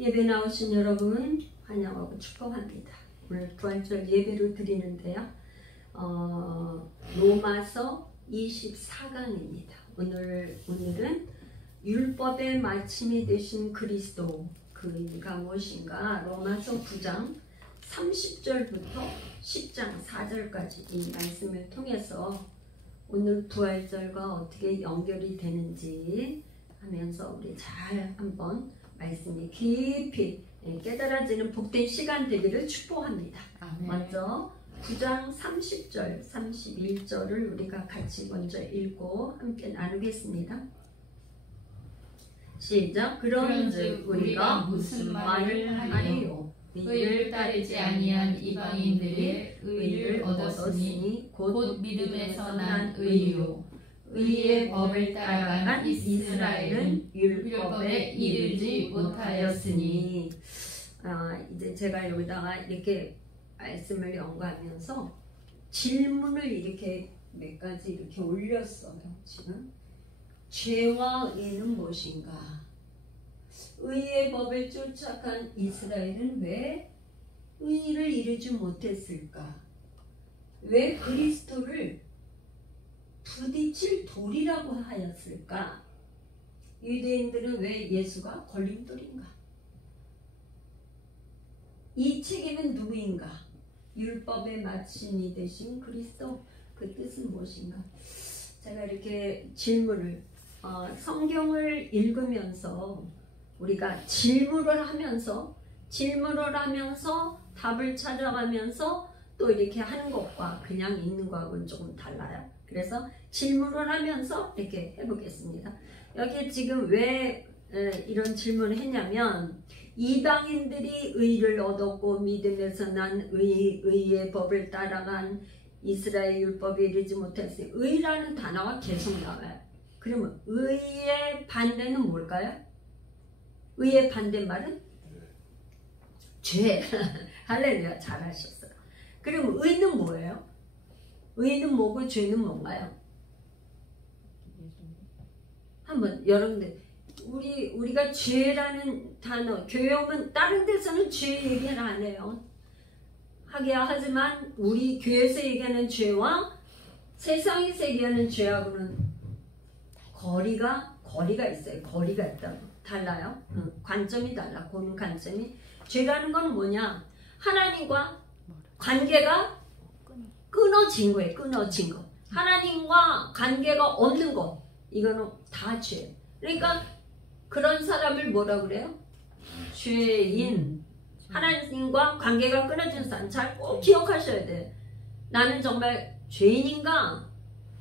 예배 나오신 여러분 환영하고 축복합니다. 오늘 부활절 예배를 드리는데요. 로마서 24강입니다. 오늘은 율법의 마침이 되신 그리스도, 그가 무엇인가? 로마서 9장 30절부터 10장 4절까지 이 말씀을 통해서 오늘 부활절과 어떻게 연결이 되는지 하면서 우리 잘 한번 말씀이 깊이 깨달아지는 복된 시간 되기를 축복합니다. 아멘. 먼저 9장 30절, 31절을 우리가 같이 먼저 읽고 함께 나누겠습니다. 시작. 그런즉 우리가 무슨 말을 하리요? 의를 따르지 아니한 이방인들의 의를 얻었으니 곧 믿음에서 난 의요. 의의 법을 따라간 이스라엘은 율법에 이르지 못하였으니. 이제 제가 여기다가 이렇게 말씀을 연구하면서 질문을 이렇게 몇 가지 이렇게 올렸어요. 지금 죄와 의는 무엇인가? 의의 법을 쫓아간 이스라엘은 왜 의를 이루지 못했을까? 왜 그리스도를 부딪힐 돌이라고 하였을까? 유대인들은 왜 예수가 걸림돌인가? 이 책임은 누구인가? 율법의 마침이 되신 그리스도, 그 뜻은 무엇인가? 제가 이렇게 질문을 성경을 읽으면서 우리가 질문을 하면서 답을 찾아가면서 또 이렇게 하는 것과 그냥 읽는 거하고는 조금 달라요. 그래서 질문을 하면서 이렇게 해보겠습니다. 여기 지금 왜 이런 질문을 했냐면 이방인들이 의를 얻었고 믿음에서 난 의의 법을 따라간 이스라엘 율법에 이르지 못했으니 의라는 단어가 계속 나와요. 그러면 의의 반대는 뭘까요? 의의 반대말은 죄. 할렐루야, 잘하셨어요. 그럼 의는 뭐예요? 의는 뭐고 죄는 뭔가요? 한번 여러분들 우리가 죄라는 단어 교육은 다른 데서는 죄 얘기를 안 해요. 하지만 우리 교회에서 얘기하는 죄와 세상에서 얘기하는 죄하고는 거리가 있어요. 거리가 있다고. 달라요. 관점이 달라. 보는 관점이. 죄라는 건 뭐냐? 하나님과 관계가 끊어진 거예요. 끊어진 거. 하나님과 관계가 없는 거. 이거는 다 죄. 그러니까 그런 사람을 뭐라 그래요? 죄인. 하나님과 관계가 끊어진 사람. 잘 꼭 기억하셔야 돼. 나는 정말 죄인인가?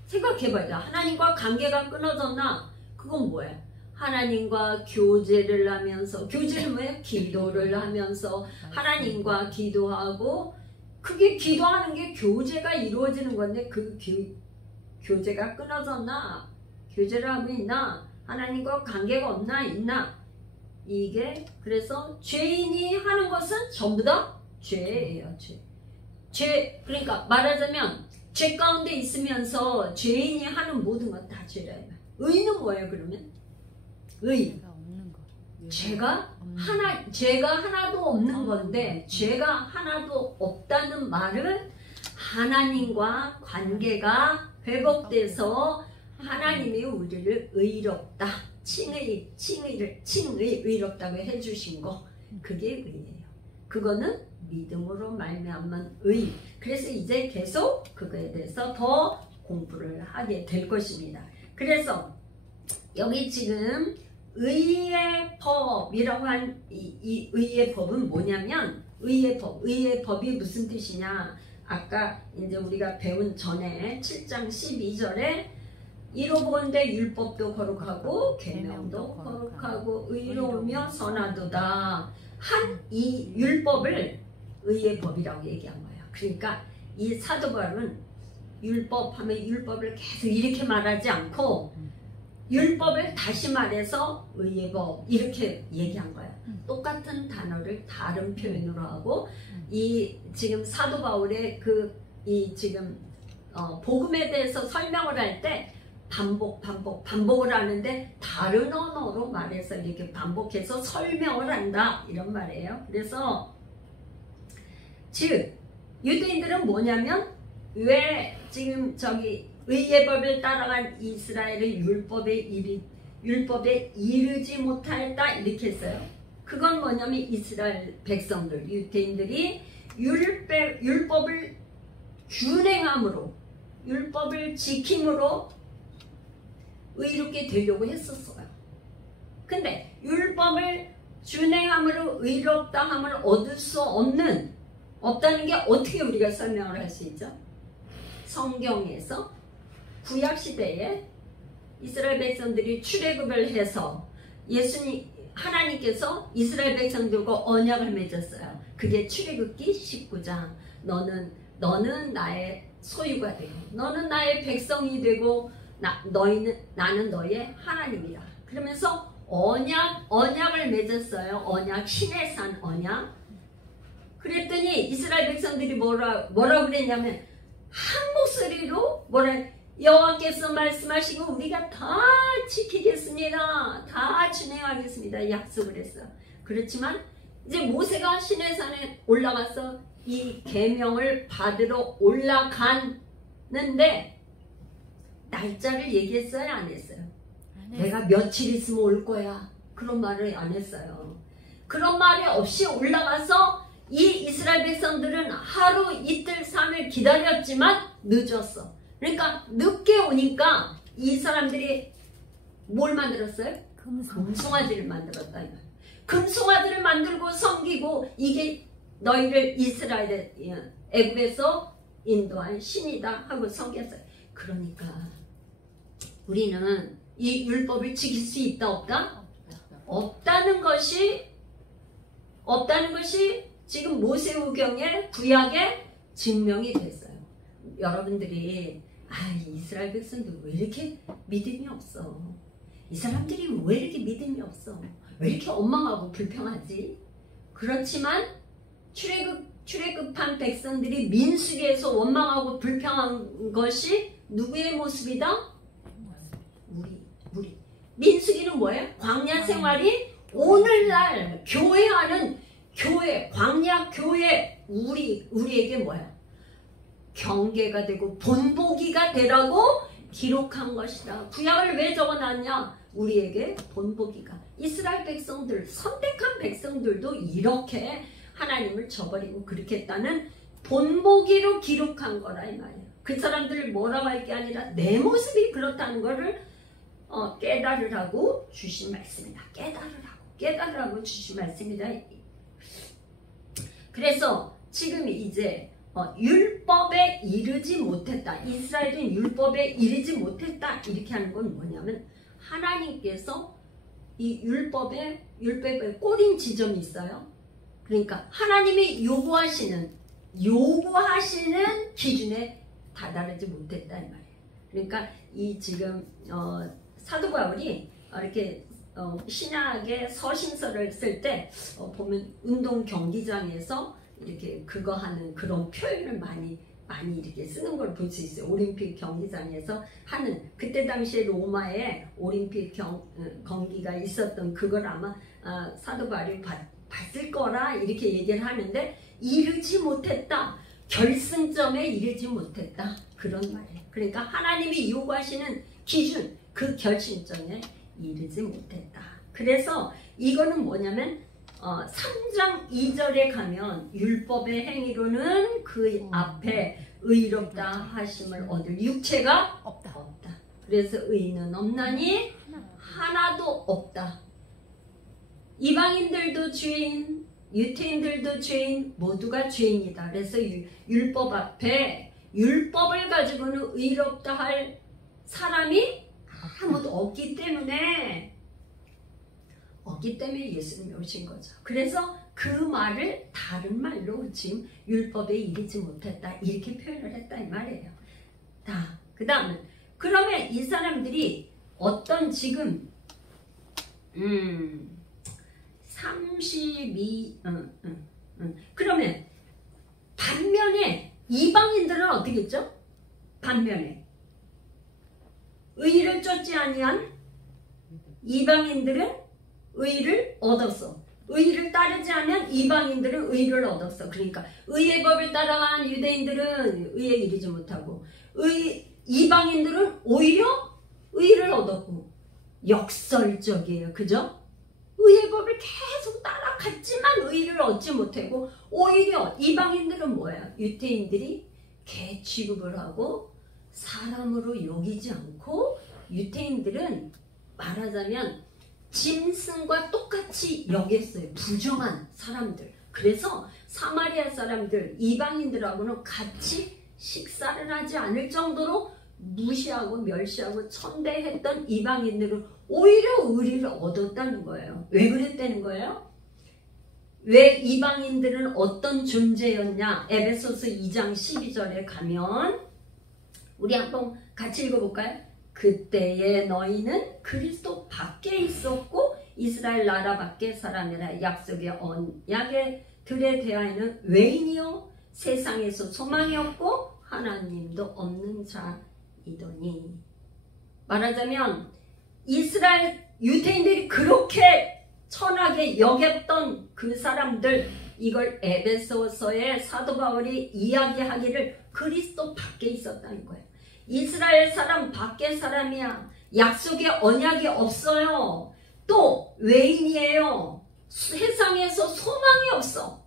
생각해봐야 돼. 하나님과 관계가 끊어졌나? 그건 뭐야? 하나님과 교제를 하면서, 교제는 뭐예요? 기도를 하면서 하나님과 기도하고, 그게 기도하는 게 교제가 이루어지는 건데 그 교제가 끊어졌나? 교제를 하고 있나? 하나님과 관계가 없나? 있나? 이게 그래서 죄인이 하는 것은 전부 다 죄예요. 죄. 그러니까 말하자면 죄 가운데 있으면서 죄인이 하는 모든 건 다 죄라. 의는 뭐예요? 그러면 의. 죄가 하나도 없는 건데, 죄가 하나도 없다는 말은 하나님과 관계가 회복돼서 하나님이 우리를 의롭다, 의롭다고 해주신 거, 그게 의예요. 그거는 믿음으로 말미암은 의. 그래서 이제 계속 그거에 대해서 더 공부를 하게 될 것입니다. 그래서 여기 지금 의의 법이라고 한 이 의의 법은 뭐냐면, 의의 법이 무슨 뜻이냐? 아까 이제 우리가 배운 전에 7장 12절에 이로본데 율법도 거룩하고 계명도 거룩하고 의로우며 선하도다 한 이 율법을 의의 법이라고 얘기한 거예요. 그러니까 이 사도 바울은 율법하면 율법을 계속 이렇게 말하지 않고 율법을 다시 말해서 의의 법 이렇게 얘기한 거예요. 똑같은 단어를 다른 표현으로 하고, 이 지금 사도 바울의 이 지금 복음에 대해서 설명을 할 때 반복을 하는데 다른 언어로 말해서 이렇게 반복해서 설명을 한다 이런 말이에요. 그래서 즉 유대인들은 뭐냐면 왜 지금 저기 의의 법을 따라간 이스라엘은 율법에 이르지 못하였다 이렇게 했어요. 그건 뭐냐면 이스라엘 백성들 유대인들이 율법을 준행함으로 율법을 지킴으로 의롭게 되려고 했었어요. 근데 율법을 준행함으로 의롭다함을 얻을 수 없다는 게 어떻게 우리가 설명을 할 수 있죠? 성경에서 구약시대에 이스라엘 백성들이 출애굽을 해서 하나님께서 이스라엘 백성들과 언약을 맺었어요. 그게 출애굽기 19장. 너는 나의 소유가 되고 너는 나의 백성이 되고 나는 너의 하나님이라. 그러면서 언약을 맺었어요. 언약, 신의 산 언약. 그랬더니 이스라엘 백성들이 뭐라 그랬냐면 한 목소리로 여호와께서 말씀하시고 우리가 다 지키겠습니다. 다 준행하겠습니다. 약속을 했어. 그렇지만 이제 모세가 시내산에 올라가서 이 계명을 받으러 올라갔는데 날짜를 얘기했어요? 안 했어요? 내가 며칠 있으면 올 거야. 그런 말을 안 했어요. 그런 말이 없이 올라가서 이 이스라엘 백성들은 하루 이틀 3일 기다렸지만 늦었어. 그러니까 늦게 오니까 이 사람들이 뭘 만들었어요? 금송아지를 만들었다. 금송아지를 만들고 섬기고 이게 너희를 애굽에서 인도한 신이다 하고 섬겼어요. 그러니까 우리는 이 율법을 지킬 수 있다 없다? 없다는 것이 지금 모세오경의 구약에 증명이 됐어요. 여러분들이 이스라엘 백성들 왜 이렇게 믿음이 없어? 이 사람들이 왜 이렇게 믿음이 없어? 왜 이렇게 원망하고 불평하지? 그렇지만 출애굽한 백성들이 민수기에서 원망하고 불평한 것이 누구의 모습이다? 우리. 민수기는 뭐예요? 광야 생활이 오늘날 광야 교회 우리에게 뭐야? 경계가 되고 본보기가 되라고 기록한 것이다. 구약을 왜 적어놨냐? 우리에게 본보기가. 이스라엘 백성들, 선택한 백성들도 이렇게 하나님을 저버리고 그렇게 했다는 본보기로 기록한 거라 이 말이에요. 그 사람들을 뭐라고 할 게 아니라 내 모습이 그렇다는 거를 깨달으라고 주신 말씀이다. 깨달으라고 주신 말씀이다. 그래서 지금 이제 율법에 이르지 못했다. 이스라엘은 율법에 이르지 못했다. 이렇게 하는 건 뭐냐면 하나님께서 이 율법에 꼬린 지점이 있어요. 그러니까 하나님이 요구하시는 기준에 다다르지 못했다 이 말이에요. 그러니까 이 지금 사도 바울이 이렇게 신약의 서신서를 쓸 때 보면 운동 경기장에서 이렇게 그거 하는 그런 표현을 많이 이렇게 쓰는 걸 볼 수 있어요. 올림픽 경기장에서 하는 그때 당시에 로마에 올림픽 경기가 있었던 그걸 아마 사도 바울이 봤을 거라 이렇게 얘기를 하는데 이르지 못했다. 결승점에 이르지 못했다. 그런 말이에요. 그러니까 하나님이 요구하시는 기준 그 결승점에 이르지 못했다. 그래서 이거는 뭐냐면 3장 2절에 가면 율법의 행위로는 그 앞에 의롭다 하심을 얻을 육체가 없다. 그래서 의는 없나니 하나도 없다. 이방인들도 죄인, 유태인들도 죄인, 모두가 죄인이다. 그래서 율법 앞에 율법을 가지고는 의롭다 할 사람이 아무도 없기 때문에 예수님이 오신 거죠. 그래서 그 말을 다른 말로 지금 율법에 이르지 못했다 이렇게 표현을 했다 이 말이에요. 그 다음은 그러면 이 사람들이 어떤 지금 32 그러면 반면에 이방인들은 어떻게 했죠? 반면에 의를 쫓지 아니한 이방인들은 의를 얻었어. 의를 따르지 않으면 이방인들은 의를 얻었어. 그러니까 의의 법을 따라간 유대인들은 의에 이르지 못하고 이방인들은 오히려 의를 얻었고 역설적이에요. 그죠? 의의 법을 계속 따라갔지만 의를 얻지 못하고 오히려 이방인들은 뭐야? 유대인들이 개 취급을 하고 사람으로 여기지 않고 유대인들은 말하자면 짐승과 똑같이 여겼어요. 부정한 사람들. 그래서 사마리아 사람들, 이방인들하고는 같이 식사를 하지 않을 정도로 무시하고 멸시하고 천대했던 이방인들은 오히려 의리를 얻었다는 거예요. 왜 그랬다는 거예요? 왜 이방인들은 어떤 존재였냐? 에베소서 2장 12절에 가면 우리 한번 같이 읽어볼까요? 그때에 너희는 그리스도 밖에 있었고 이스라엘 나라 밖에 사람이라 약속의 언약에 들에 대하여는 외인이요 세상에서 소망이 없고 하나님도 없는 자이더니. 말하자면 이스라엘 유대인들이 그렇게 천하게 여겼던 그 사람들, 이걸 에베소서의 사도 바울이 이야기하기를 그리스도 밖에 있었다는 거예요. 이스라엘 사람 밖에 사람이야. 약속의 언약이 없어요. 또 외인이에요. 세상에서 소망이 없어.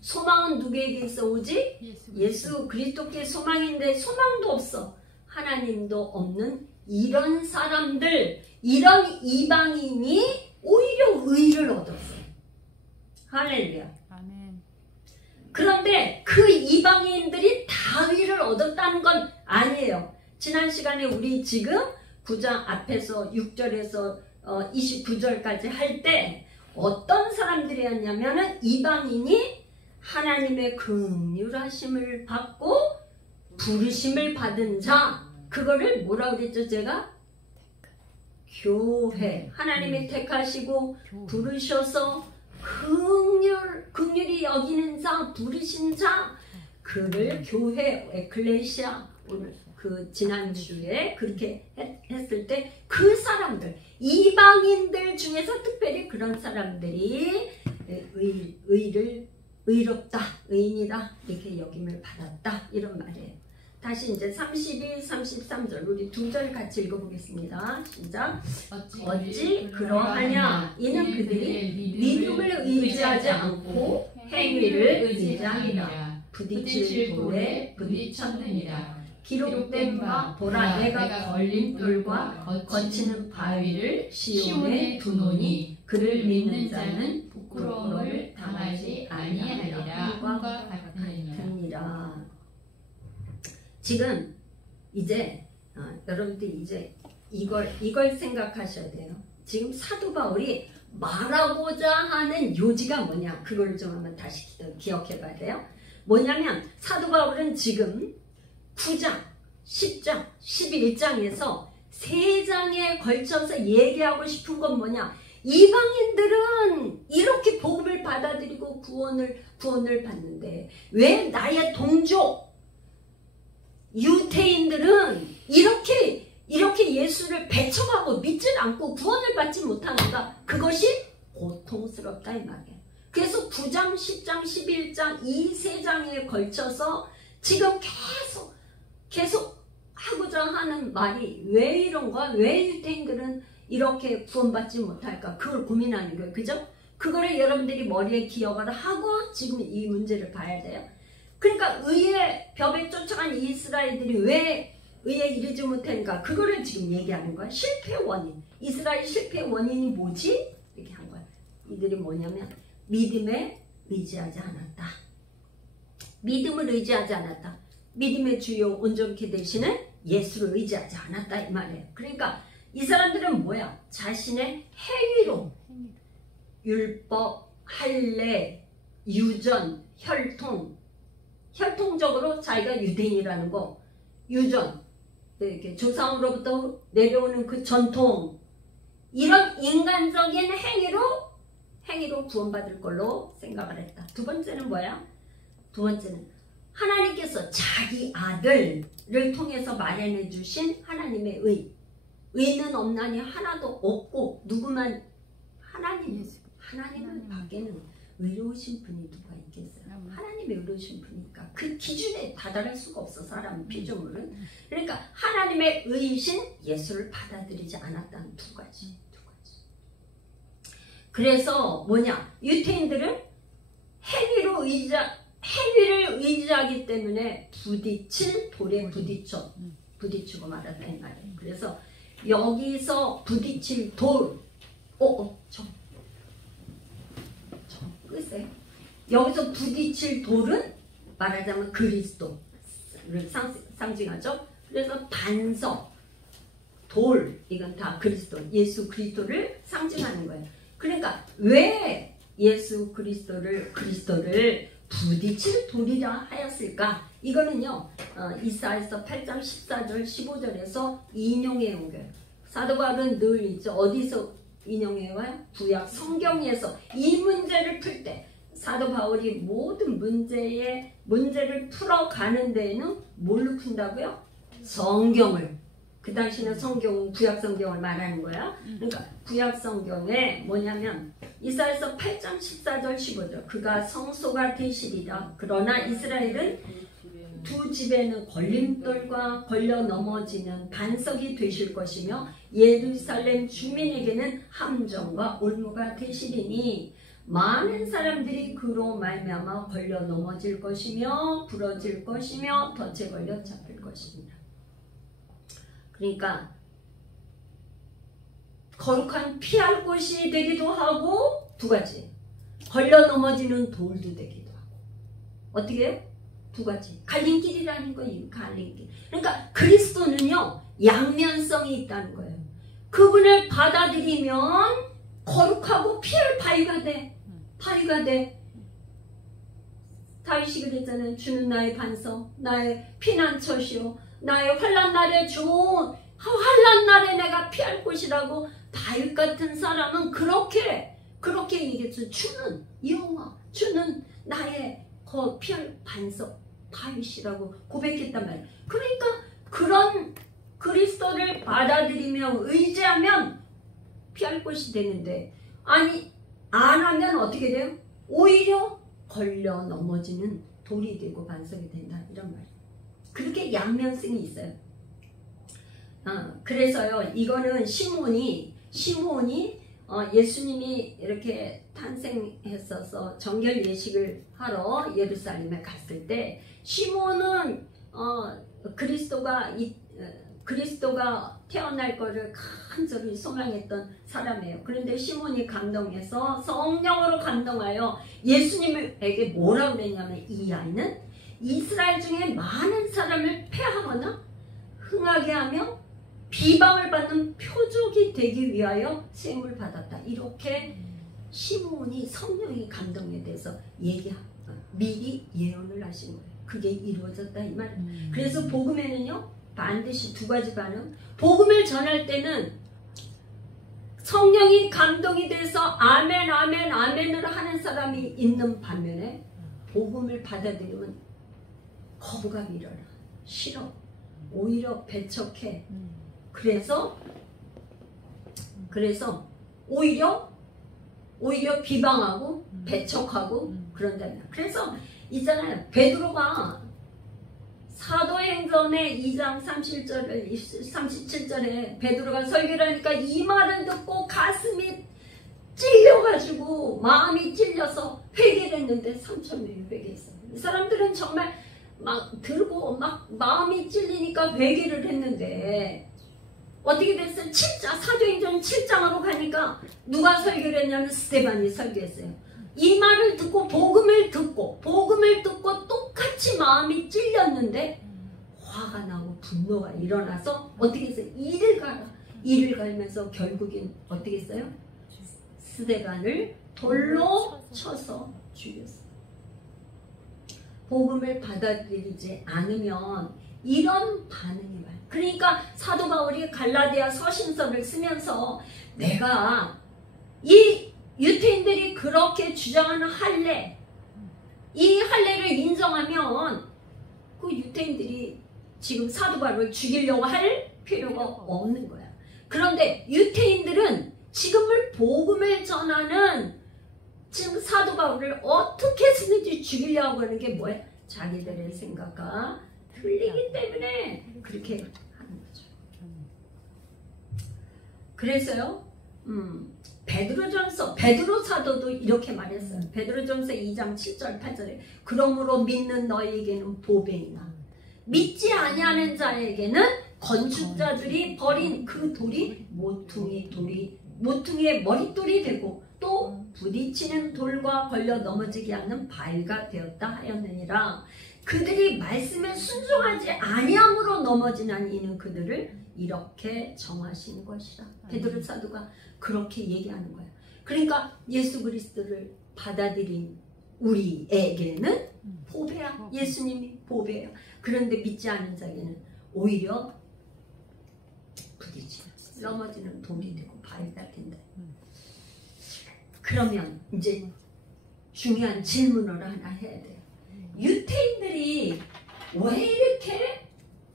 소망은 누구에게 있어 오직? 예수 그리스도께 소망인데 소망도 없어. 하나님도 없는 이런 사람들, 이런 이방인이 오히려 의를 얻었어요. 할렐루야. 아멘. 그런데 그 이방인들이 다 의를 얻었다는 건 아니에요. 지난 시간에 우리 지금 9장 앞에서 6절에서 29절까지 할 때 어떤 사람들이었냐면은 이방인이 하나님의 긍휼하심을 받고 부르심을 받은 자, 그거를 뭐라고 그랬죠 제가? 교회. 하나님이 택하시고 부르셔서 긍휼히 여기는 자, 부르신 자, 그를 교회, 에클레시아, 오늘 그 지난주에 그렇게 했을 때 그 사람들, 이방인들 중에서 특별히 그런 사람들이 의롭다, 의인이다 이렇게 여김을 받았다 이런 말이에요. 다시 이제 32, 33절 우리 두 절 같이 읽어보겠습니다. 시작. 어찌 그러하냐? 이는 그들이 믿음을 의지하지 않고 행위를 의지하니라. 부딪힐 돌에 부딪혔느니라. 기록된 바 보라 내가 걸린 돌과 거치는 바위를 시온에 두노니 그를 믿는 자는 부끄러움을 당하지 아니하리라. 이와 같으니라. 지금 이제 여러분들이 이제 이걸 생각하셔야 돼요. 지금 사도 바울이 말하고자 하는 요지가 뭐냐, 그걸 좀 한번 다시 기억해 봐야 돼요. 뭐냐면 사도 바울은 지금 9장, 10장, 11장에서 3장에 걸쳐서 얘기하고 싶은 건 뭐냐? 이방인들은 이렇게 복음을 받아들이고 구원을 받는데 왜 나의 동족 유대인들은 이렇게 예수를 배척하고 믿질 않고 구원을 받지 못하는가? 그것이 고통스럽다 이 말이에요. 그래서 9장, 10장, 11장 이 3장에 걸쳐서 지금 계속 하고자 하는 말이 왜 이런 거야? 왜 유대인들은 이렇게 구원받지 못할까? 그걸 고민하는 거예요. 그죠? 그거를 여러분들이 머리에 기억을 하고 지금 이 문제를 봐야 돼요. 그러니까 의의 벽에 쫓아간 이스라엘들이 왜 의에 이르지 못하는가? 그거를 지금 얘기하는 거야. 실패 원인. 이스라엘 실패 원인이 뭐지? 이렇게 한 거야. 이들이 뭐냐면 믿음에 의지하지 않았다. 믿음을 의지하지 않았다. 믿음의 주요 온전케 되시는 예수를 의지하지 않았다 이 말이에요. 그러니까 이 사람들은 뭐야? 자신의 행위로 율법, 할례, 유전, 혈통적으로 자기가 유대인이라는 거, 유전, 이렇게 조상으로부터 내려오는 그 전통, 이런 인간적인 행위로 구원받을 걸로 생각을 했다. 두 번째는 뭐야? 두 번째는 하나님께서 자기 아들을 통해서 마련해 주신 하나님의 의, 의는 없나니 하나도 없고 누구만 하나님을 밖에는 의로우신 분이 누가 있겠어요? 하나님의 의로우신 분이니까 그 기준에 다다를 수가 없어 사람 피조물은. 그러니까 하나님의 의이신 예수를 받아들이지 않았다는 두 가지. 그래서 뭐냐, 유태인들은 행위를 의지하기 때문에 부딪힐 돌에 부딪히고 말았다 이 말이에요. 그래서 여기서 부딪힐 돌, 글쎄, 여기서 부딪힐 돌은 말하자면 그리스도를 상징하죠. 그래서 반석, 돌, 이건 다 그리스도, 예수 그리스도를 상징하는 거예요. 그러니까 왜 예수 그리스도를 부딪힐 돌이라 하였을까? 이거는요, 이사야서 8장 14절 15절에서 인용해 온 거예요. 사도 바울은 늘 있죠. 어디서 인용해와요? 구약 성경에서 이 문제를 풀 때 사도 바울이 모든 문제를 풀어가는 데에는 뭘로 푼다고요? 성경을. 그 당시는 성경은 구약 성경을 말하는 거야. 그러니까 구약 성경에 뭐냐면 이사야서 8장 14절 15절 그가 성소가 되시리라. 그러나 이스라엘은 두 집에는 걸림돌과 걸려 넘어지는 반석이 되실 것이며 예루살렘 주민에게는 함정과 올무가 되시리니 많은 사람들이 그로 말미암아 걸려 넘어질 것이며 부러질 것이며 덫에 걸려 잡힐 것입니다. 그러니까 거룩한 피할 곳이 되기도 하고 두 가지, 걸려 넘어지는 돌도 되기도 하고. 어떻게 해요? 두 가지. 갈림길이라는 거예요. 갈림길. 그러니까 그리스도는요, 양면성이 있다는 거예요. 그분을 받아들이면 거룩하고 피할 바위가 돼. 다윗이 그랬잖아요. 주는 나의 반석, 나의 피난처시오, 나의 환난 날에 좋은, 환난 날에 내가 피할 곳이라고. 다윗 같은 사람은 그렇게 얘기했어요. 주는 여호와, 주는 나의 피할 반석 다윗이라고 고백했단 말이에요. 그러니까 그런 그리스도를 받아들이며 의지하면 피할 곳이 되는데, 아니 안 하면 어떻게 돼요? 오히려 걸려 넘어지는 돌이 되고 반석이 된다, 이런 말이에요. 그렇게 양면성이 있어요. 그래서요, 이거는 시몬이 예수님이 이렇게 탄생했어서 정결 예식을 하러 예루살렘에 갔을 때 시몬은 그리스도가 태어날 거를 간절히 소망했던 사람이에요. 그런데 시몬이 감동해서 성령으로 감동하여 예수님에게 뭐라고 그랬냐면, 이 아이는 이스라엘 중에 많은 사람을 패하거나 흥하게 하며 비방을 받는 표적이 되기 위하여 셈을 받았다. 이렇게 시몬이 성령의 감동에 대해서 미리 예언을 하신 거예요. 그게 이루어졌다 이 말이에요. 그래서 복음에는요, 반드시 두 가지 반응. 복음을 전할 때는 성령이 감동이 돼서 아멘 아멘 아멘을 하는 사람이 있는 반면에, 복음을 받아들이면 거부감이 일어나. 싫어. 오히려 배척해. 그래서 오히려 비방하고 배척하고 그런다면. 그래서 있잖아요, 베드로가 사도행전의 2장 37절에 베드로가 설교를 하니까 이 말을 듣고 가슴이 찔려가지고 마음이 찔려서 회개를 했는데 3,000명이 회개했어요. 이 사람들은 정말 막 들고 막 마음이 찔리니까 회개를 했는데 어떻게 됐어요? 사도행전 7장으로 가니까 누가 설교를 했냐면 스데반이 설교했어요. 이 말을 듣고 복음을 듣고 똑같이 마음이 찔렸는데 화가 나고 분노가 일어나서 어떻게 했어요? 이를 갈면서 결국엔 어떻게 했어요? 스데반을 돌로 쳐서 죽였어요. 복음을 받아들이지 않으면 이런 반응이 와요. 그러니까 사도 바울이 갈라디아 서신서를 쓰면서 내가 이 유태인들이 그렇게 주장하는 이 할례를 인정하면 그 유태인들이 지금 사도 바울을 죽이려고 할 필요가 없는 거야. 그런데 유태인들은 지금을 복음을 전하는 지금 사도 바울을 어떻게 해서든지 죽이려고 하는 게 뭐예요? 자기들의 생각과 틀리기 때문에 그렇게 하는 거죠. 그래서요, 베드로 사도도 이렇게 말했어요. 베드로전서 2장 7절 8절에 모로 믿는 너희에게는 보배이나 믿지 아니하는 자에게는 건축자들이 버린 그 돌이 모퉁이의 머릿돌이 되고 또 부딪히는 돌과 걸려 넘어지게 하는 바위가 되었다 하였느니라. 그들이 말씀에 순종하지 아니함으로 넘어지는 이는 그들을 이렇게 정하신 것이라. 베드로 사도가 그렇게 얘기하는 거예요. 그러니까 예수 그리스도를 받아들인 우리에게는 보배야. 예수님이 보배예요. 그런데 믿지 않는 자에게는 오히려 부딪히는 넘어지는 돌이 되고 바위가 된다. 그러면 이제 중요한 질문을 하나 해야 돼요. 유태인들이 왜 이렇게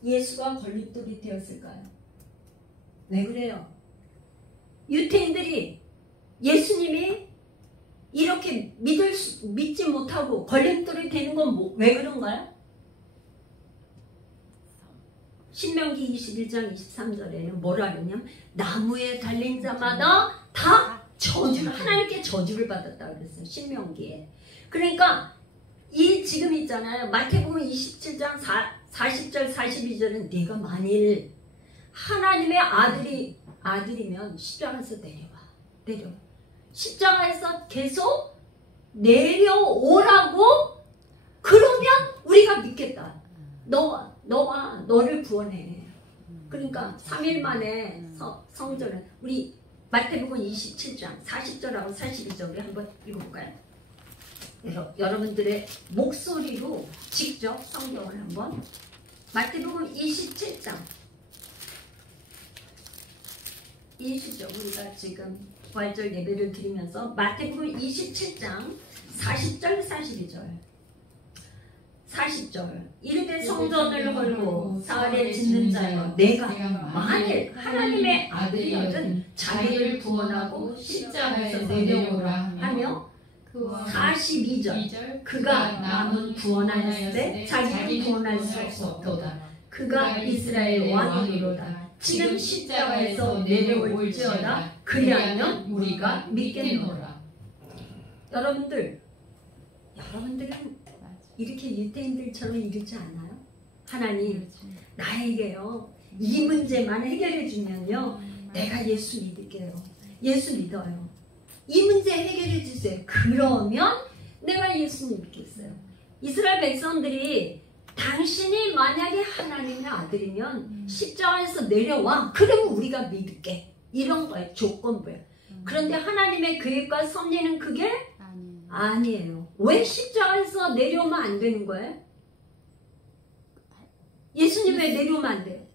예수가 걸림돌이 되었을까요? 왜 그래요? 유태인들이 예수님이 이렇게 믿지 못하고 걸림돌이 되는 건 왜 그런가요? 신명기 21장 23절에는 뭐라 그러냐면 나무에 달린 자마다 다 하나님께 저주를 받았다 그랬어요. 신명기에. 그러니까 이 지금 있잖아요. 마태복음 27장 40절 42절은 네가 만일 하나님의 아들이면 십자가에서 내려와. 십자가에서 계속 내려오라고 그러면 우리가 믿겠다. 너와 너를 구원해. 그러니까 3일 만에 성전을 우리 마태복음 27장 40절하고 42절 우리 한번 읽어볼까요? 여러분들의 목소리로 직접 성경을 한번 마태복음 27장 20절 우리가 지금 부활절 예배를 드리면서 마태복음 27장 40절 40절 이르되 성전을 헐고 사흘에 짓는 자여 내가 만일 하나님의 아들이거든 자기를 구원하고 십자가에서 내려오라 하며 42절 그가 남은 구원하였으되 자기는 구원할 수 없도다. 그가 이스라엘 왕이로다. 지금 십자가에서 내려올지어다. 그리하면 우리가 믿겠노라. 여러분들은 이렇게 유태인들처럼 이러지 않아요? 하나님 나에게요 이 문제만 해결해 주면요 내가 예수 믿을게요. 예수 믿어요. 이 문제 해결해 주세요. 그러면 내가 예수님 믿겠어요. 이스라엘 백성들이 당신이 만약에 하나님의 아들이면 십자가에서 내려와. 그러면 우리가 믿을게. 이런 거예요. 조건부예요. 그런데 하나님의 계획과 섭리는 그게 아니에요. 왜 십자가에서 내려오면 안 되는 거예요? 예수님 왜 내려오면 안 돼요?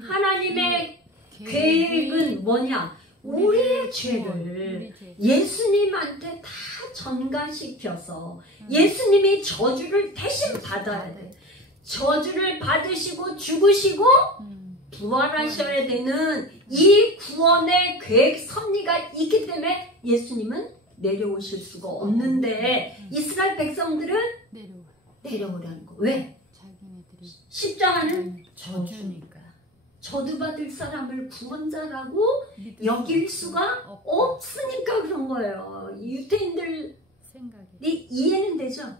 하나님의 계획은 뭐냐? 우리의 죄를 예수님한테 다 전가시켜서 예수님이 저주를 대신 받아야 돼. 저주를 받으시고 죽으시고 부활하셔야 되는 이 구원의 계획 섭리가 있기 때문에 예수님은 내려오실 수가 없는데 이스라엘 백성들은 내려오라는 거. 왜? 십자가는 저주니까. 저주받을 사람을 구원자라고 여길 수가 없으니까 그런 거예요. 유태인들이 이해는 되죠?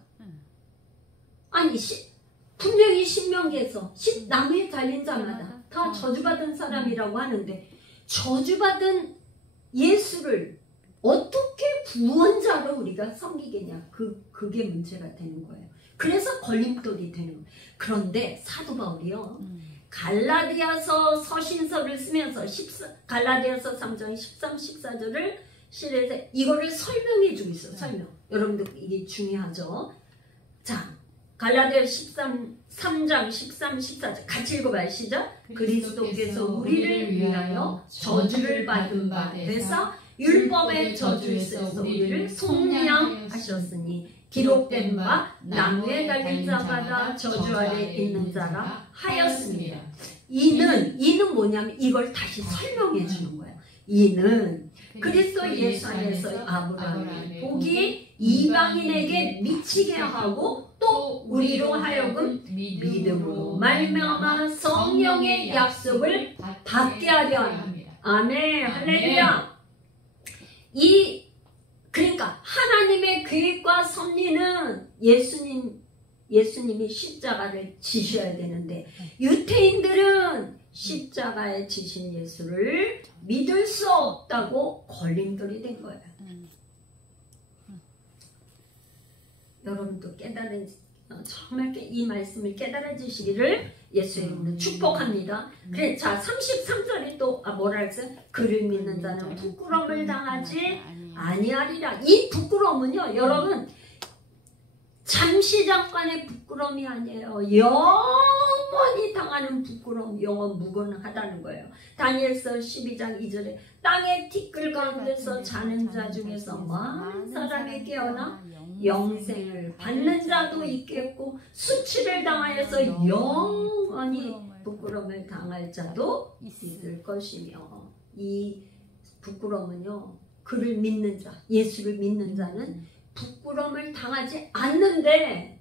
아니 분명히 신명기에서 나무에 달린 자마다 다 저주받은 사람이라고 하는데 저주받은 예수를 어떻게 구원자로 우리가 섬기겠냐. 그게 문제가 되는 거예요. 그래서 걸림돌이 되는 거예요. 그런데 사도 바울이요. 갈라디아서 서신서를 쓰면서 갈라디아서 3장 13, 14절을 실에서 이거를 설명해 주고 있어요. 설명. 여러분들 이게 중요하죠. 자, 갈라디아 3장 13, 14절 같이 읽어봐요. 시작. 그리스도께서 우리를 위하여 저주를 받은 바 되사 율법의 저주에서 우리를 속량하셨으니 기록된 바 나무에 달린 자마다 저주 아래 있는 자라 하였습니다. 이는 뭐냐면 이걸 다시 설명해 주는 거예요. 이는 그리스도 예수 안에서 아브라함의 복이 이방인에게 미치게 하고 또 우리로 하여금 믿음으로 말미암아 성령의 약속을 받게 하려 합니다. 아멘. 할렐루야. 그러니까 하나님의 계획과 섭리는 예수님이 십자가를 지셔야 되는데 유태인들은 십자가에 지신 예수를 믿을 수 없다고 걸림돌이 된 거예요. 여러분도 정말 이 말씀을 깨달아지시기를 예수의 이름으로 축복합니다. 그래, 자 33절에 또 뭐라 했어요? 그를 믿는 자는 부끄러움을 당하지 아니하리라. 이 부끄러움은요, 여러분 잠시 잠깐의 부끄러움이 아니에요. 영원히 당하는 부끄러움, 영원 무건하다는 거예요. 다니엘서 12장 2절에 땅의 티끌 가운데서 자는 자 중에서 많은 사람이 깨어나 영생을 받는 자도 있겠고 수치를 당하여서 영원히 부끄러움을 당할 자도 있을 것이며, 이 부끄러움은요, 그를 믿는 자, 예수를 믿는 자는 부끄러움을 당하지 않는데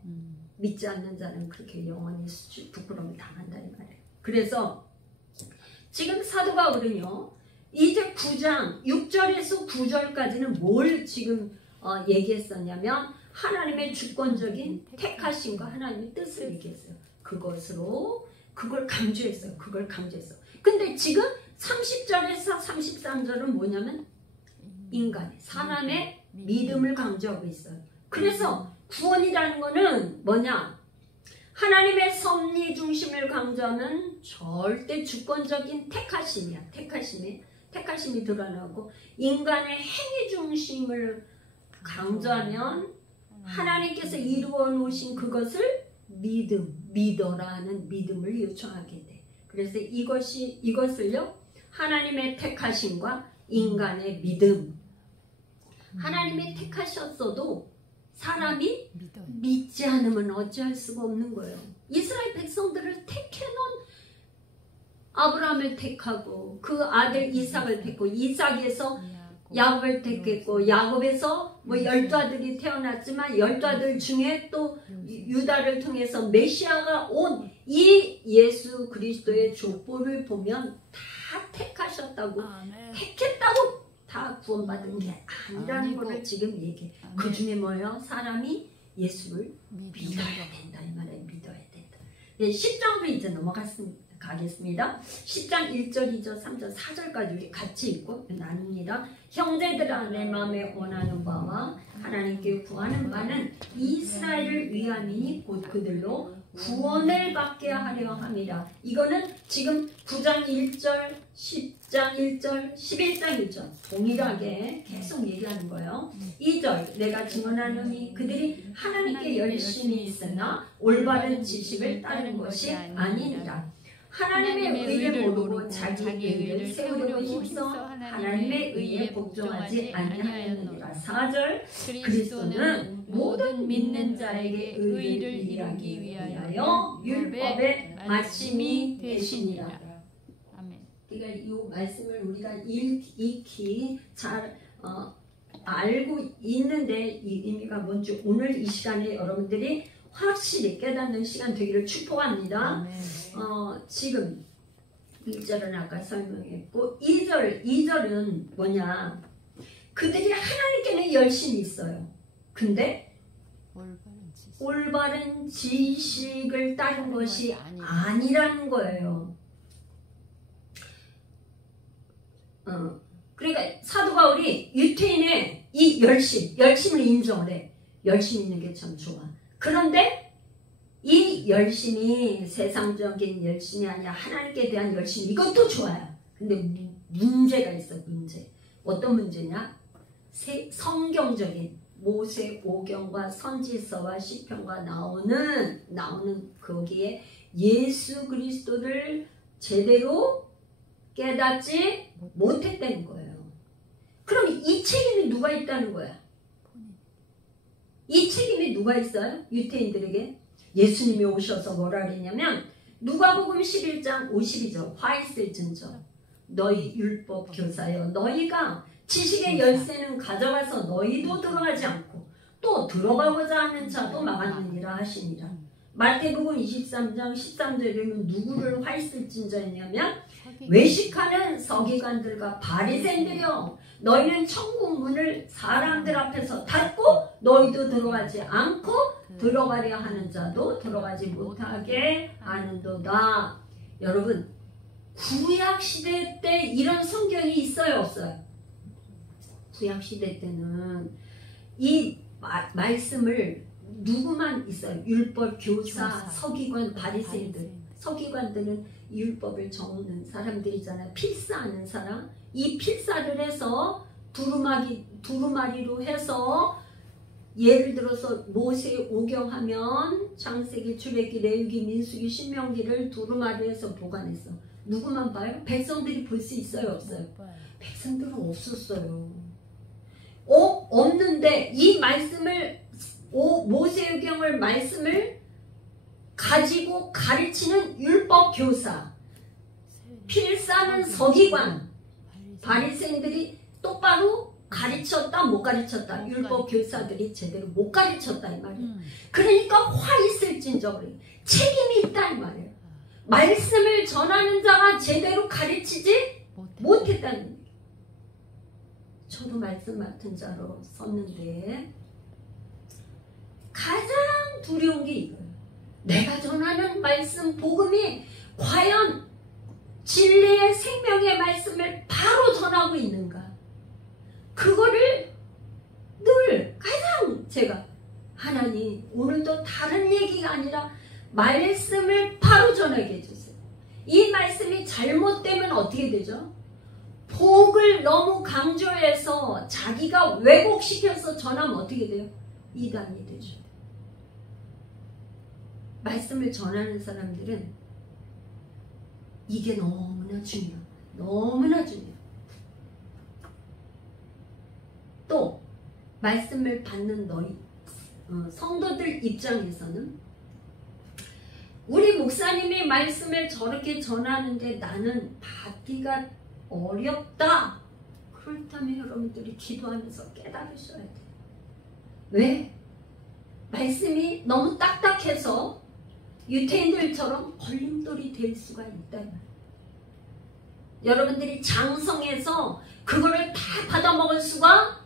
믿지 않는 자는 그렇게 영원히 부끄러움을 당한다는 말이에요. 그래서 지금 사도 바울은요, 이제 9장 6절에서 9절까지는 뭘 지금 얘기했었냐면 하나님의 주권적인 택하심과 하나님의 뜻을 얘기했어요. 그걸 강조했어요. 근데 지금 30절에서 33절은 뭐냐면 사람의 믿음을 강조하고 있어요. 그래서 구원이라는 거는 뭐냐? 하나님의 섭리 중심을 강조하면 절대 주권적인 택하심이 드러나고, 인간의 행위 중심을 강조하면 하나님께서 이루어 놓으신 그것을 믿어라는 믿음을 요청하게 돼. 그래서 이것을요, 하나님의 택하심과 인간의 믿음. 하나님이 택하셨어도 사람이 믿지 않으면 어찌할 수가 없는 거예요. 이스라엘 백성들을 택해놓은 아브라함을 택하고 그 아들 이삭을 택고, 이삭에서 야곱을 택했고, 야곱에서 12아들이 태어났지만 12아들 중에 또 유다를 통해서 메시아가 온 이 예수 그리스도의 족보를 보면 다 택하셨다고, 택했다고 다 구원받은 게 아니라는 것을 지금 얘기해. 그 중에 뭐예요? 사람이 예수를 믿어야 된다. 이 말에 믿어야 된다. 10장으로 이제 가겠습니다. 10장 1절, 2절, 3절, 4절까지 우리 같이 읽고 나눕니다. 형제들아, 내 마음에 원하는 바와 하나님께 구하는 바는 이스라엘을 위함이니 곧 그들로 구원을 받게 하려 함이라. 이거는 지금 9장 1절, 10장 1절, 11장 1절 동일하게 계속 얘기하는 거예요. 2절, 내가 증언하노니 그들이 하나님께 열심히 있으나 올바른 지식을 따른 것이 아니니라. 하나님의 의를 모르고 자기의 의를 세우려고 힘써 하나님의 의에 복종하지 아니하였느니라. 4절, 그리스도는 모든 믿는 자에게 의를 이루기 위하여 율법의 마침이 되시니라. 그러니까 이 말씀을 우리가 익히 잘 알고 있는데 이 의미가 뭔지 오늘 이 시간에 여러분들이 확실히 깨닫는 시간 되기를 축복합니다. 지금 1절은 아까 설명했고 2절은 뭐냐? 그들이 하나님께는 열심히 있어요. 근데 올바른 지식을 따른 것이 아니라는 거예요. 그러니까 사도 바울이 유태인의 이 열심을 인정을 해. 열심히 있는 게 참 좋아. 그런데 이 열심이 세상적인 열심이 아니라 하나님께 대한 열심, 이것도 좋아요. 근데 문제가 있어. 문제. 어떤 문제냐? 성경적인 모세오경과 선지서와 시편과 나오는 거기에 예수 그리스도를 제대로 깨닫지 못했다는 거예요. 그럼 이 책임이 누가 있다는 거야? 이 책임이 누가 있어요? 유태인들에게 예수님이 오셔서 뭐라 그랬냐면 누가복음 11장 52절 화 있을진저 너희 율법 교사여 너희가 지식의 열쇠는 가져가서 너희도 들어가지 않고 또 들어가고자 하는 자도 막았느니라 하시니라. 마태복음 23장 13절에는 누구를 화 있을진저 했냐면 외식하는 서기관들과 바리새인들이여 너희는 천국 문을 사람들 앞에서 닫고 너희도 들어가지 않고 들어가려 하는 자도 들어가지 못하게 하는도다. 여러분 구약시대 때 이런 성경이 있어요 없어요? 구약시대 때는 이 말씀을 누구만 있어요? 율법 교사, 서기관, 바리새인들. 서기관들은 율법을 적는 사람들이잖아요. 필사하는 사람. 이 필사를 해서 두루마리로 해서 예를 들어서 모세 오경하면 창세기, 출애기, 레위기, 민수기, 신명기를 두루마리에서 보관했어. 누구만 봐요? 백성들이 볼 수 있어요 없어요? 백성들은 없었어요. 없는데 이 말씀을 모세오경을 말씀을 가지고 가르치는 율법 교사, 필사는 서기관, 바리새인들이 똑바로 가르쳤다 못 가르쳤다. 율법 교사들이 제대로 못 가르쳤다 이 말이에요. 그러니까 화 있을진저 책임이 있다 이 말이에요. 말씀을 전하는 자가 제대로 가르치지 못했다는 얘기예요. 저도 말씀 맡은 자로 썼는데 가장 두려운 게 이거예요. 내가 전하는 말씀 복음이 과연 진리의 생명의 말씀을 바로 전하고 있는가? 그거를 늘 가장 제가 하나님 오늘도 다른 얘기가 아니라 말씀을 바로 전하게 해주세요. 이 말씀이 잘못되면 어떻게 되죠? 복을 너무 강조해서 자기가 왜곡시켜서 전하면 어떻게 돼요? 이단이 되죠. 말씀을 전하는 사람들은 이게 너무나 중요해요. 너무나 중요해요. 또 말씀을 받는 너희 성도들 입장에서는 우리 목사님이 말씀을 저렇게 전하는데 나는 받기가 어렵다. 그렇다면 여러분들이 기도하면서 깨달으셔야 돼요. 왜? 말씀이 너무 딱딱해서 유태인들처럼 걸림돌이 될 수가 있다. 여러분들이 장성해서 그거를 다 받아먹을 수가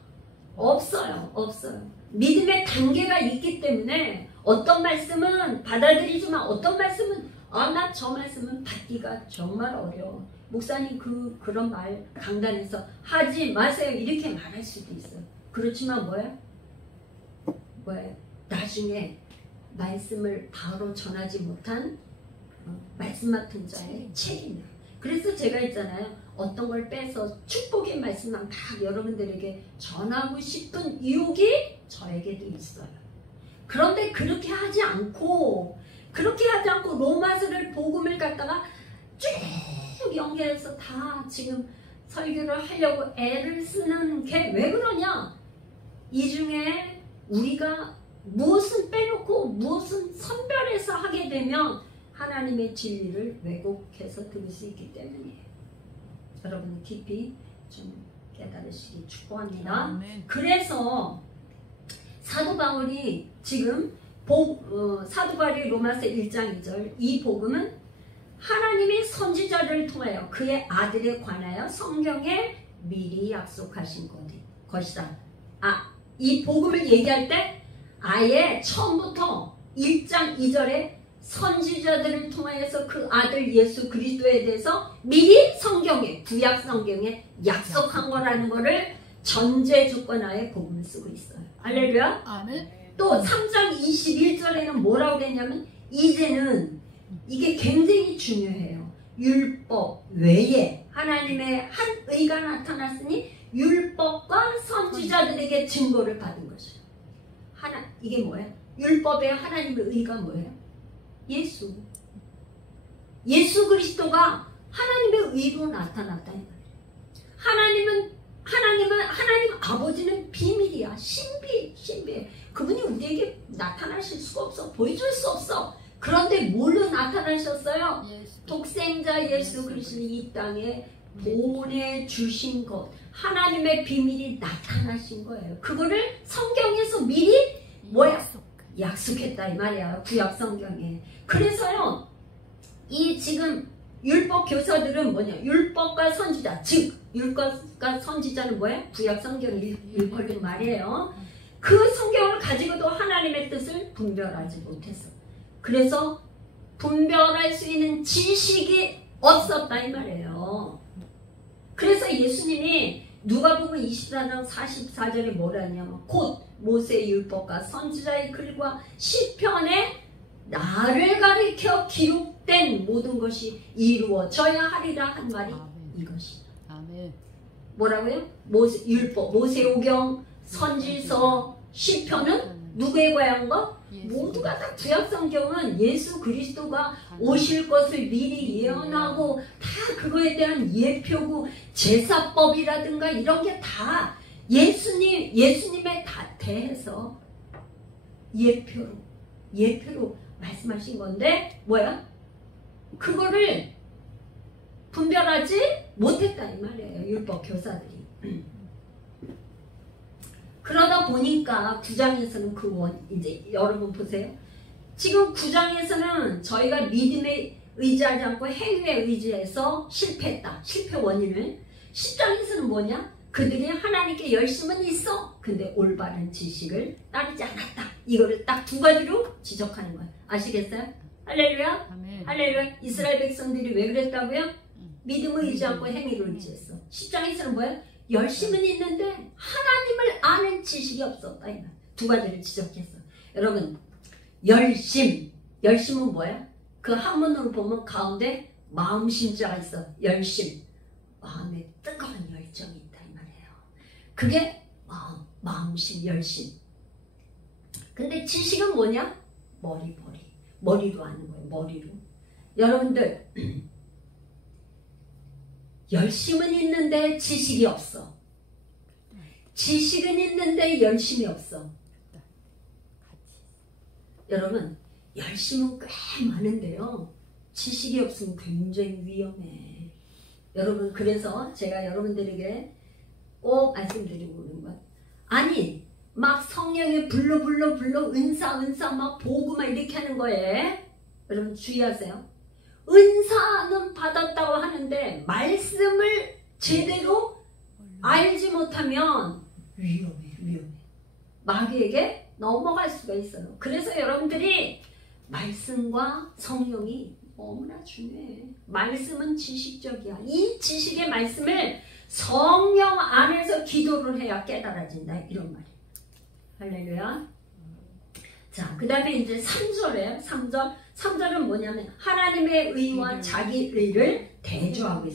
없어요. 없어요. 믿음의 단계가 있기 때문에 어떤 말씀은 받아들이지만 어떤 말씀은 나 저 말씀은 받기가 정말 어려워. 목사님 그런 말 강단에서 하지 마세요. 이렇게 말할 수도 있어요. 그렇지만 뭐야? 나중에 말씀을 바로 전하지 못한 말씀 맡은 자의 책임이에요. 그래서 제가 있잖아요. 어떤 걸 빼서 축복의 말씀만 막 여러분들에게 전하고 싶은 유혹이 저에게도 있어요. 그런데 그렇게 하지 않고 로마서를 복음을 갖다가 쭉 연결해서 다 지금 설교를 하려고 애를 쓰는 게 왜 그러냐? 이 중에 우리가 무엇은 빼놓고 무엇은 선별해서 하게 되면 하나님의 진리를 왜곡해서 들을 수 있기 때문이에요. 여러분 깊이 좀 깨달으시기 축복합니다. 아멘. 그래서 사도 바울이 지금 사도 바울이 로마서 1장 2절 이 복음은 하나님이 선지자를 통하여 그의 아들에 관하여 성경에 미리 약속하신 것이다. 이 복음을 얘기할 때 아예 처음부터 1장 2절에 선지자들을 통하여서 그 아들 예수 그리스도에 대해서 미리 성경에 구약 성경에 약속한 거라는 거를 전제 조건하에 복음을 쓰고 있어요. 할렐루야. 아멘. 또 3장 21절에는 뭐라고 그랬냐면 이제는 이게 굉장히 중요해요. 율법 외에 하나님의 한 의가 나타났으니 율법과 선지자들에게 증거를 받은 것이에요. 이게 뭐예요? 율법에 하나님의 의가 뭐예요? 예수 그리스도가 하나님의 의로 나타났다. 하나님 아버지는 비밀이야. 신비해. 그분이 우리에게 나타나실 수가 없어. 보여줄 수 없어. 그런데 뭘로 나타나셨어요? 독생자 예수 그리스도를 이 땅에 보내주신 것, 하나님의 비밀이 나타나신 거예요. 그거를 성경에서 미리 뭐야? 약속했다 이 말이야. 구약 성경에. 그래서요, 이 지금 율법 교사들은 뭐냐? 율법과 선지자, 즉 율법과 선지자는 뭐야? 구약 성경을 일컬는 말이에요. 그 성경을 가지고도 하나님의 뜻을 분별하지 못했어. 그래서 분별할 수 있는 지식이 없었다 이 말이에요. 그래서 예수님이 누가복음 24장 44절에 뭐라 하냐면 곧 모세의 율법과 선지자의 글과 시편에 나를 가리켜 기록된 모든 것이 이루어져야 하리라 한 말이 이것이다. 뭐라고요? 율법, 모세오경, 선지서, 시편은 누구의 고향과? 모두가 다 구약 성경은 예수 그리스도가 오실 것을 미리 예언하고 다 그거에 대한 예표고 제사법이라든가 이런 게 다 예수님에 다 대해서 예표로 말씀하신 건데 뭐야? 그거를 분별하지 못했다 이 말이에요. 율법 교사들이. 그러다 보니까 9장에서는 이제 여러분 보세요. 지금 9장에서는 저희가 믿음에 의지하지 않고 행위에 의지해서 실패했다. 실패 원인을. 10장에서는 뭐냐? 그들이 하나님께 열심은 있어. 근데 올바른 지식을 따르지 않았다. 이거를 딱 두 가지로 지적하는 거예요. 아시겠어요? 할렐루야? 아멘. 할렐루야? 이스라엘 백성들이 왜 그랬다고요? 믿음을 의지 않고 행위를 의지했어. 10장에서는 뭐예요? 열심은 있는데 하나님을 아는 지식이 없었다. 두 가지를 지적했어. 여러분, 열심은 뭐야? 그 한문으로 보면 가운데 마음심자가 있어. 열심. 마음에 뜨거운 열정이 있다 이 말이에요. 그게 마음심, 열심. 근데 지식은 뭐냐? 머리로 아는 거예요. 머리로. 여러분들 열심은 있는데 지식이 없어. 지식은 있는데 열심이 없어. 여러분, 열심은 꽤 많은데요. 지식이 없으면 굉장히 위험해. 여러분, 그래서 제가 여러분들에게 꼭 말씀드리고 있는 것. 아니, 막 성령이 불러 은사 막 보고 막 이렇게 하는 거에 여러분 주의하세요. 은사는 받았다고 하는데 말씀을 제대로 알지 못하면 위험해. 마귀에게 넘어갈 수가 있어요. 그래서 여러분들이 말씀과 성령이 너무나 중요해. 말씀은 지식적이야. 이 지식의 말씀을 성령 안에서 기도를 해야 깨달아진다. 이런 말이에요. 할렐루야. 자, 그 다음에 이제 3절이에요. 3절은 뭐냐면 하나님의 의와 자기 의를 대조하고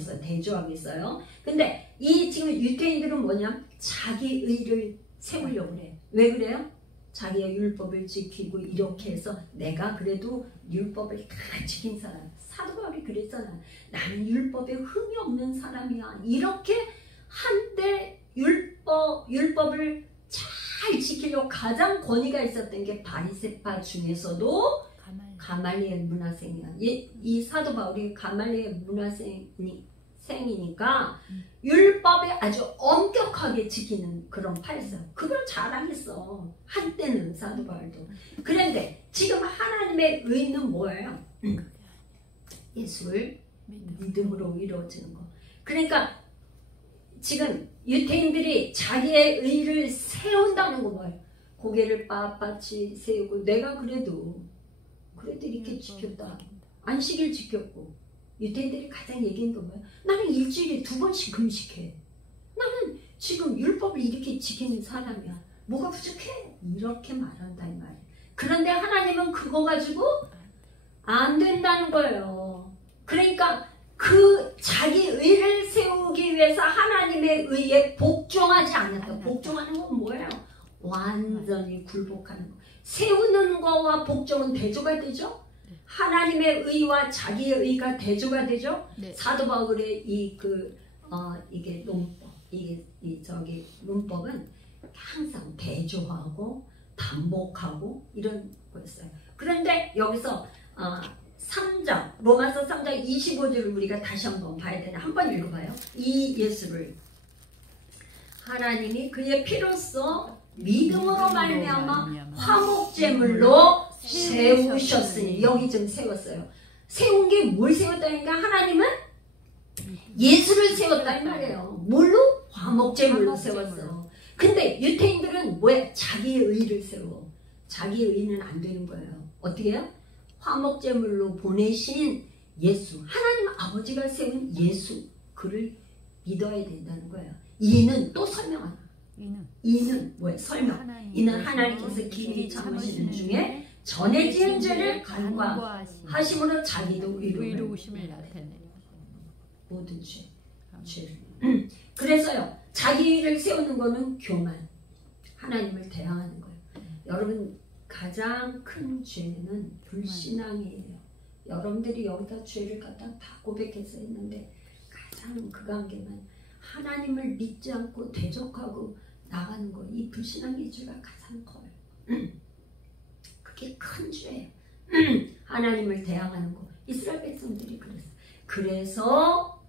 있어요. 근데 이 지금 유대인들은 뭐냐? 자기 의를 세우려고 그래. 왜 그래요? 자기가 율법을 지키고 이렇게 해서 내가 그래도 율법을 다 지킨 사람. 사도 바울이 그랬잖아. 나는 율법에 흠이 없는 사람이야. 이렇게 한때 율법을 잘 지키려고 가장 권위가 있었던 게 바리새파 중에서도 가말리엘 문화생이야. 이 사도 바울이 가말리엘 문화생이니까 율법에 아주 엄격하게 지키는 그런 파였어. 그걸 잘하겠어. 한때는 사도 바울도. 그런데 지금 하나님의 의는 뭐예요? 예수를 믿음으로 이루어지는 거. 그러니까 지금 유대인들이 자기의 의를 세운다는 거 뭐예요? 고개를 빳빳이 세우고 내가 그래도 이렇게 지켰다. 안식일 지켰고 유대인들이 가장 얘기한 건 뭐예요? 나는 일주일에 2번씩 금식해. 나는 지금 율법을 이렇게 지키는 사람이야. 뭐가 부족해? 이렇게 말한다 이 말이에요. 그런데 하나님은 그거 가지고 안 된다는 거예요. 그러니까 그 자기 의를 세우기 위해서 하나님의 의에 복종하지 않았다. 복종하는 건 뭐예요? 완전히 굴복하는 거. 세우는 거와 복종은 대조가 되죠? 하나님의 의와 자기의 의가 대조가 되죠? 네. 사도 바울의 이게 논법, 문법은 항상 대조하고 반복하고 이런 거였어요. 그런데 여기서 3장 로마서 3장 25절을 우리가 다시 한번 봐야 되나? 한번 읽어봐요. 이 예수를 하나님이 그의 피로써 믿음으로 말미암아 화목제물로 세우셨으니, 여기 좀 세웠어요. 세운 게 뭘 세웠다니까? 하나님은 예수를 세웠다 이 말이에요. 뭘로? 화목제물로 세웠어. 근데 유태인들은 뭐야? 자기의 의를 세워. 자기의 의는 안 되는 거예요. 어떻게 해요? 화목제물로 보내신 예수, 하나님 아버지가 세운 예수, 그를 믿어야 된다는 거예요. 이는 또 설명하나? 이는 뭐예요? 설명. 이는 하나님께서 길이 참으시는 중에 전에 지은 죄를 간과하심으로 자기도 의로우심을 나타내요. 모든 죄를. 그래서요, 자기 의를 세우는 거는 교만, 하나님을 대항하는 거예요. 여러분, 가장 큰 죄는 불신앙이에요. 여러분들이 여기다 죄를 갖다 다 고백해서 했는데 가장 그 관계만 하나님을 믿지 않고 대적하고 나가는 거, 이 불신앙의 죄가 가장 커요. 그게 큰 죄예요. 하나님을 대항하는 거. 이스라엘 백성들이 그랬어요. 그래서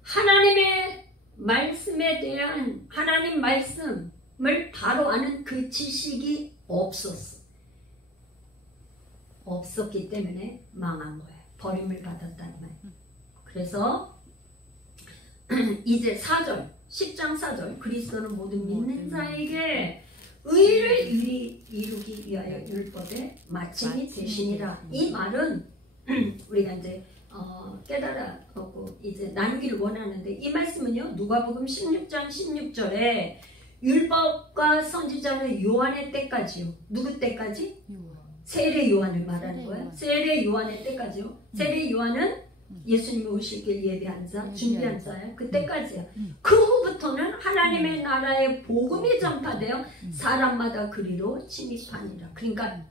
하나님의 말씀에 대한, 하나님 말씀을 바로 아는 그 지식이 없었기 때문에 망한 거예요. 버림을 받았다는 말. 그래서 이제 4절, 10장 4절, 그리스도는 모든 믿는 자에게 의를 이루기 위하여 율법의 마침이 되시니라. 이 말은 우리가 이제 깨달아보고 이제 나누기를 원하는데, 이 말씀은요, 누가복음 16장 16절에 율법과 선지자는 요한의 때까지요. 누구 때까지? 세례 요한을 말하는 거예요. 세례 요한의 때까지요. 세례 요한은 예수님이 오실 길 예비한 자, 준비한 자예요. 그때까지요. 그 후부터는 하나님의 나라의 복음이 전파되어 사람마다 그리로 침입하니라. 그러니까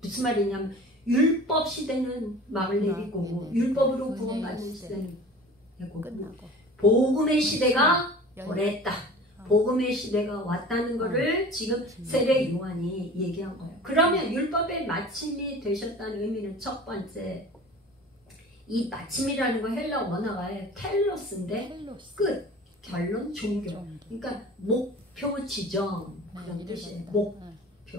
무슨 말이냐면, 율법 시대는 막을 내리고 율법으로 구원받는 시대는 끝나고 복음의 시대가 도래했다. 복음의 시대가 왔다는 것을 지금 세례 요한이 얘기한 거예요. 그러면 율법의 마침이 되셨다는 의미는 첫 번째, 이 마침이라는 거 헬라 원어가 텔로스인데 끝, 결론, 종교. 그러니까 목표 지정, 그런 뜻이에요. 목표.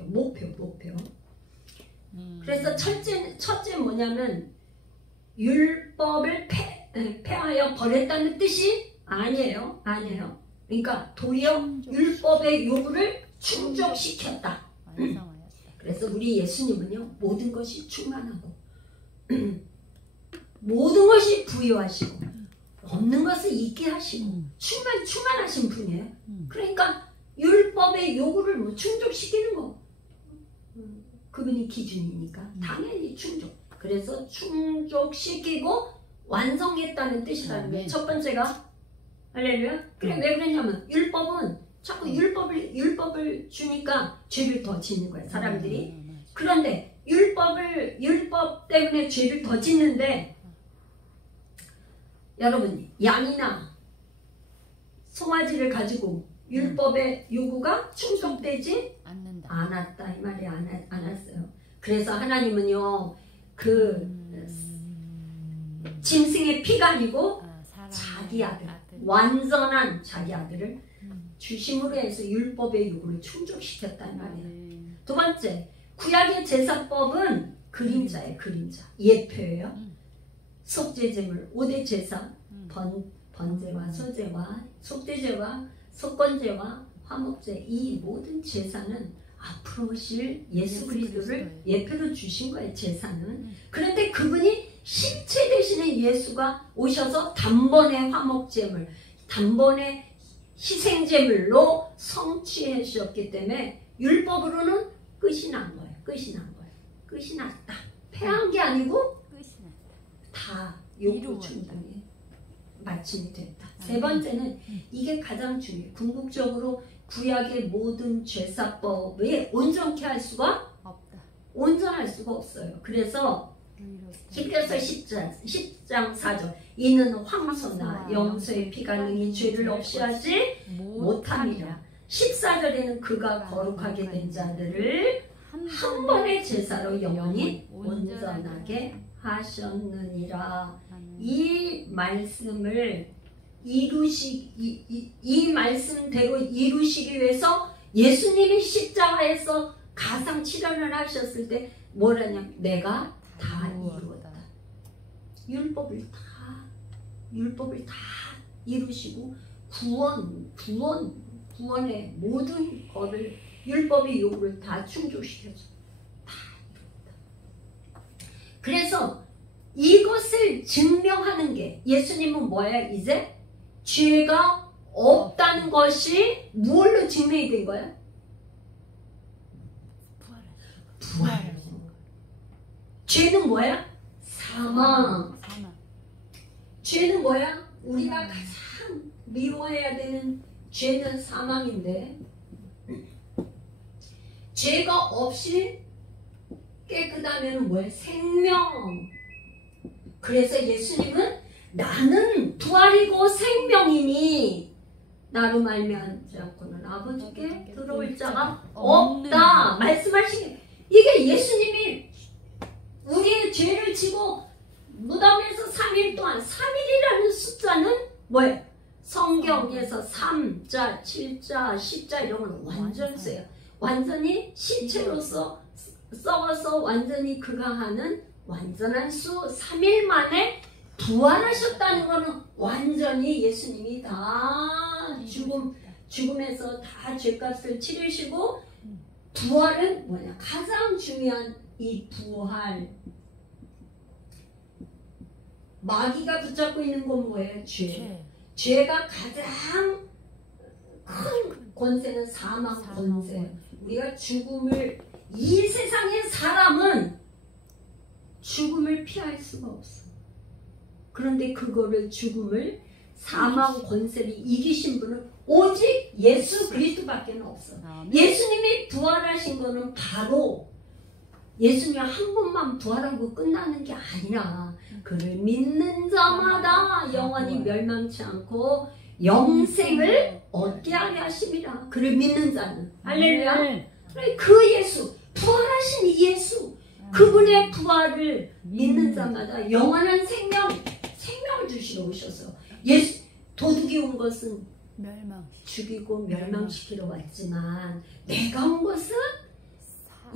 그래서 첫째 뭐냐면 율법을 폐하여 버렸다는 뜻이 아니에요. 그러니까 도리어 율법의 요구를 충족시켰다. 그래서 우리 예수님은요, 모든 것이 충만하고 모든 것이 부유하시고 없는 것을 있게 하시고 충만하신 분이에요. 그러니까 율법의 요구를 충족시키는 거, 그분이 기준이니까 당연히 충족. 그래서 충족시키고 완성했다는 뜻이라는 거예요. 첫 번째가 할렐루야. 그래, 왜 그러냐면 율법은 자꾸 율법을 주니까 죄를 더 짓는 거예요, 사람들이. 그런데 율법 때문에 죄를 더 짓는데, 여러분, 양이나 송아지를 가지고 율법의 요구가 충족되지 않았다 이 말이 않았어요. 그래서 하나님은요, 그 짐승의 피가 아니고 자기 아들, 완전한 자기 아들을 주심으로 해서 율법의 요구를 충족시켰단 말이에요. 두 번째, 구약의 제사법은 그림자예요. 그림자, 예표예요. 속죄제물, 5대 제사, 번제와 소제와 속죄제와 속건제와 화목제, 이 모든 제사는 앞으로 오실 예수 그리스도를 예표로 주신 거예요. 제사는. 그런데 그분이 실체 되시는 예수가 오셔서 단번에 화목제물, 단번에 희생제물로 성취해 주셨기 때문에 율법으로는 끝이 난 거예요. 끝이 났다. 패한 게 아니고 다 요구 충분히 마침이 됐다. 세 번째는, 이게 가장 중요해요. 궁극적으로 구약의 모든 제사법에 온전케 할 수가 없다. 온전할 수가 없어요. 그래서 히브리서 10장 4절, 이는 황소나 염소의 피가 능히 죄를 없이 하지 못함이라. 14절에는 그가 거룩하게 된 자들을 한 번의 제사로 영원히 온전하게 하셨느니라. 이 말씀을 이 말씀대로 이루시기 위해서 예수님이 십자가에서 가상 치료를 하셨을 때 뭐라냐면 내가 다 이루었다. 율법을 다 이루시고 구원의 모든 것을 율법의 요구를 다 충족시켜줘. 다 이루었다. 그래서 이것을 증명하는 게 예수님은 뭐야? 이제 죄가 없다는 것이 무엇로 증명이 된 거야? 부활하신 거야. 죄는 뭐야? 사망. 죄는 뭐야? 우리가 가장 미워해야 되는 죄는 사망인데 죄가 없이 깨끗하면 뭐야? 생명. 그래서 예수님은 나는 부활이고 생명이니 나로 말미암지 않고는 아버지께 들어올 자가 없다 말씀하시니 이게 예수님이 우리의 죄를 지고 무덤에서 3일 동안 3일이라는 숫자는 뭐예요? 성경에서 3자, 7자, 10자 이런 건 완전 써요. 완전히 시체로서 썩어서 완전히 그가 하는 완전한 수 3일 만에 부활하셨다는 것은 완전히 예수님이 다 죽음에서 다 죄값을 치르시고 부활은 뭐냐? 가장 중요한 이 부활. 마귀가 붙잡고 있는 건 뭐예요? 죄. 죄가 가장 큰 권세는 사망 권세. 우리가 죽음을 이 세상의 사람은 죽음을 피할 수가 없어. 그런데 그거를 죽음을 사망 권세를 이기신 분은 오직 예수 그리스도밖에 없어. 예수님이 부활하신 거는 바로 예수님이 한 번만 부활하고 끝나는 게 아니라 그를 믿는 자마다 영원히 멸망치 않고 영생을 얻게 하려 하심이라. 그를 믿는 자는 할렐루야. 그 예수 부활하신 이 예수 그분의 부활을 믿는 자마다 영원한 생명을 주시러 오셔서 도둑이 온 것은 죽이고 멸망시키러 왔지만 내가 온 것은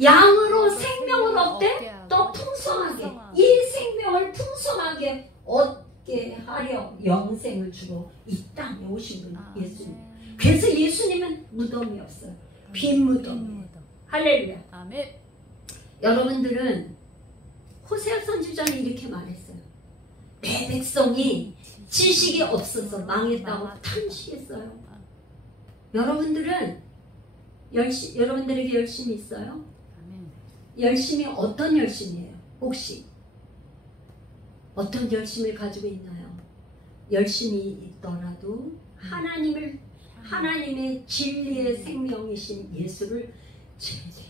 양으로 생명을 얻되 또 풍성하게 이 생명을 풍성하게 얻게 하려 영생을 주러 이 땅에 오신 분 예수님. 그래서 예수님은 무덤이 없어요. 빈 무덤. 할렐루야. 아멘. 여러분들은 호세아 선지자는 이렇게 말했어요. 내 백성이 지식이 없어서 망했다고 탐식했어요. 여러분들은 여러분들에게 열심이 있어요? 열심이 어떤 열심이에요? 혹시 어떤 열심을 가지고 있나요? 열심이 있더라도 하나님의 진리의 생명이신 예수를 제대로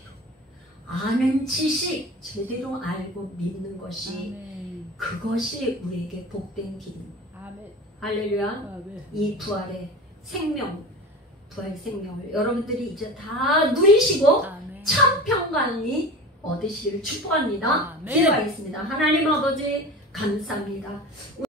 아는 지식 제대로 알고 믿는 것이 그것이 우리에게 복된 길입니다. 할렐루야. 이 부활의 생명, 부활의 생명을 여러분들이 이제 다 누리시고 참 평강이 얻으시기를 축복합니다. 기도하겠습니다. 하나님 아버지 감사합니다.